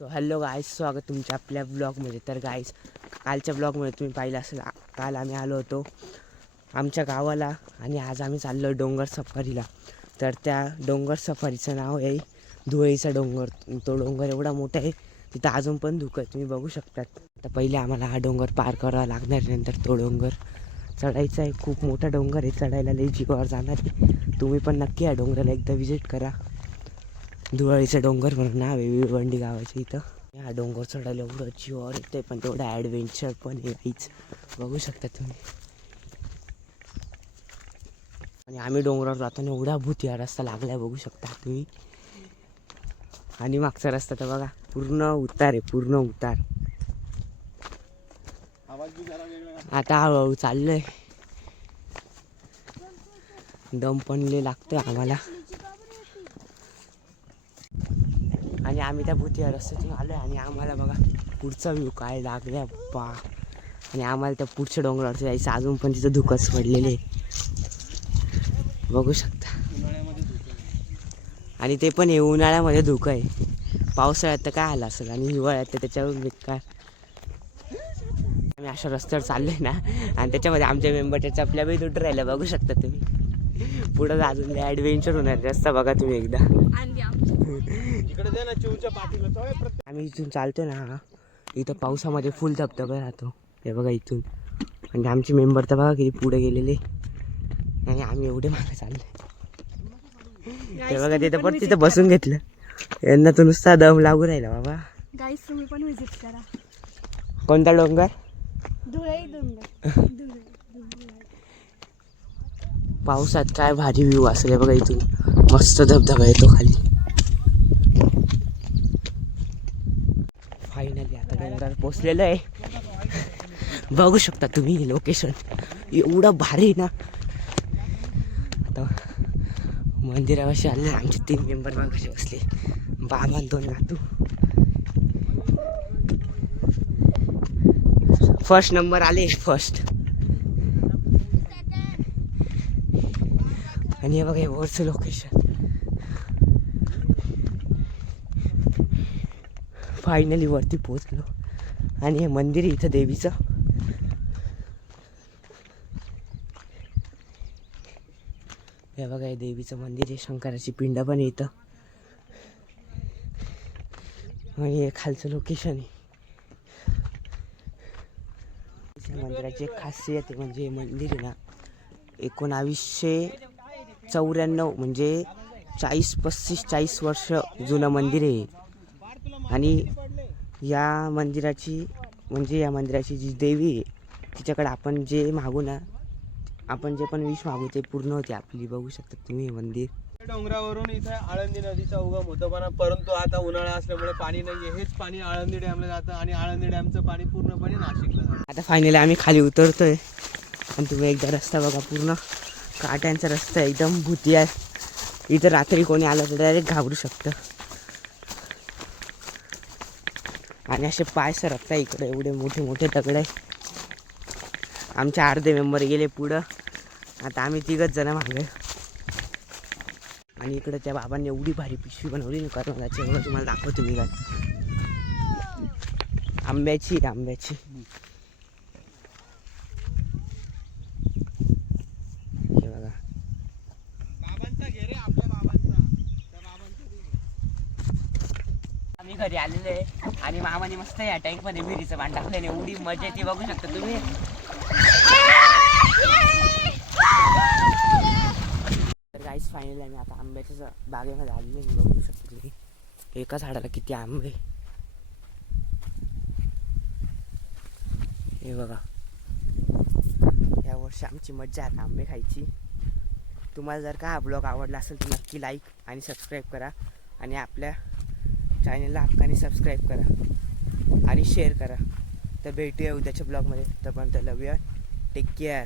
तो hello guys, स्वागत तुमच्या आपल्या ब्लॉगमध्ये. तर गाईज, कालच्या ब्लॉगमध्ये तुम्ही पाहिलं असेल, काल आम्ही आलो होतो आमच्या गावाला आणि आज आम्ही चाललो डोंगर सफारीला. तर त्या डोंगर सफारीचं नाव आहे धुळेचा डोंगर. तो डोंगर एवढा मोठा आहे, तिथं अजून पण धुकं आहे, तुम्ही बघू शकतात. तर पहिले आम्हाला हा डोंगर पार करावा लागणार, नंतर तो डोंगर चढायचा आहे. खूप मोठा डोंगर आहे, चढायला लई जीवावर जाणार आहे. तुम्ही पण नक्की या डोंगराला एकदा विजिट करा. धुळेचं डोंगर म्हणून नाव आहे विळवंडी गावाच्या इथं. हा डोंगर चढायला एवढं जीवावर येते, पण तेवढं ॲडव्हेंचर पण आहे काहीच, बघू शकता तुम्ही. आणि आम्ही डोंगरावर जाताना एवढा भूतिया रस्ता लागलाय, बघू शकता तुम्ही. आणि मागचा रस्ता तर बघा, पूर्ण उतार आहे, पूर्ण उतार. आता हळूहळू चाललोय, दम पण लय लागतोय आम्हाला. आणि आम्ही त्या भूतिया रस्त्यातून आलो आहे आणि आम्हाला बघा पुढचा व्ह्यू काय लागला बा. आणि आम्हाला त्या पुढच्या डोंगरावरती जायचं, अजून पण तिथं धुकंच पडलेले बघू शकता. आणि ते पण हे उन्हाळ्यामध्ये धुकं आहे, पावसाळ्यात तर काय आलं असेल आणि हिवाळ्यात तर त्याच्यावरून बेकार. आम्ही अशा रस्त्यावर चाललो आहे ना, आणि त्याच्यामध्ये आमच्या मेंबरच्या चपल्या बी तुटून राहिल्या, बघू शकता तुम्ही. पुढं अजून ॲडव्हेंचर होणार रस्ता, बघा तुम्ही एकदा. आम्ही इथून चालतो ना, इथं पावसामध्ये फुल धबधबा राहतो, हे बघा इथून. म्हणजे आमचे मेंबर तर बघा किती पुढे गेलेले, आणि आम्ही एवढे मागे चालले. हे बघा तिथं पण तिथं बसून घेतलं, यांना तर नुसता दम लागू राहिला बाबा. गाईस, तुम्ही पण विजिट करा. कोणता डोंगर? धुळे डोंगर. पावसात काय भारी व्ह्यू असेल, हे बघा इथून मस्त धबधबा येतो खाली. फायनली आता डोंगरावर पोचलेलं आहे, बघू शकता तुम्ही. लोकेशन एवढं भारी ना. आता मंदिरापाशी आले, आमचे 3 मेंबर बघा कसे बसले, बाबा 2 नातू. फर्स्ट नंबर आले, फर्स्ट. आणि हे बघा हे वरचं लोकेशन. फायनली वरती पोचलो, आणि हे मंदिर आहे इथं देवीचं. हे बघा हे देवीचं मंदिर आहे, शंकराची पिंड पण आहे इथं. आणि हे खालचं लोकेशन आहे. मंदिराची एक खासियत आहे, म्हणजे हे मंदिर आहे ना 1994, म्हणजे 35-40 वर्ष जुनं मंदिर आहे. आणि या मंदिराची जी देवी आहे, तिच्याकडे आपण जे मागू ना, आपण जे पण विश मागू ते पूर्ण होते आपली, बघू शकता तुम्ही हे मंदिर. डोंगरावरून इथे आळंदी नदीचा उगम होतो, परंतु आता उन्हाळा असल्यामुळे पाणी नाहीये. हेच पाणी आळंदी डॅमला जातं आणि आळंदी डॅमचं पाणी पूर्णपणे नाशिकला जातं. आता फायनली आम्ही खाली उतरतोय, आणि तुम्ही एकदा रस्ता बघा, पूर्ण काट्यांचा रस्ता, एकदम भूती आहे. इथं रात्री कोणी आलं तर डायरेक्ट घाबरू शकतं. आणि असे पाय सरकता इकडे, एवढे मोठे मोठे दगड आहे. आमचे अर्धे मेंबर गेले पुढं, आता आम्ही 3घच जण मागे. आणि इकडं त्या बाबांनी एवढी भारी पिशवी बनवली ना करमालाची, एवढं तुम्हाला दाखवतो मी. काय आंब्याची बाबांचा घे रे, आपल्या बाबांचा. आम्ही घरी आलेलो आहे, आणि मामाने मस्त या टँकमध्ये विहिरीचं पाणी टाकलेलं, एवढी मजा येते, बघू शकता तुम्ही. तर गाईस, फायनली आम्ही आता आंब्याच्या बागेमध्ये आलेलो आहे, बघू शकता तुम्ही. एका झाडाला किती आंबे, हे बघा. यावर्षी आमची मज्जा आहे आंबे खायची. तुम्हाला जर का हा ब्लॉग आवडला असेल तर नक्की लाईक आणि सबस्क्राईब करा, आणि आपल्या चॅनलला हक्काने सबस्क्राईब करा आणि शेअर करा. तर भेटूया उद्याच्या ब्लॉगमध्ये. तोपर्यंत लव यू, टेक केअर.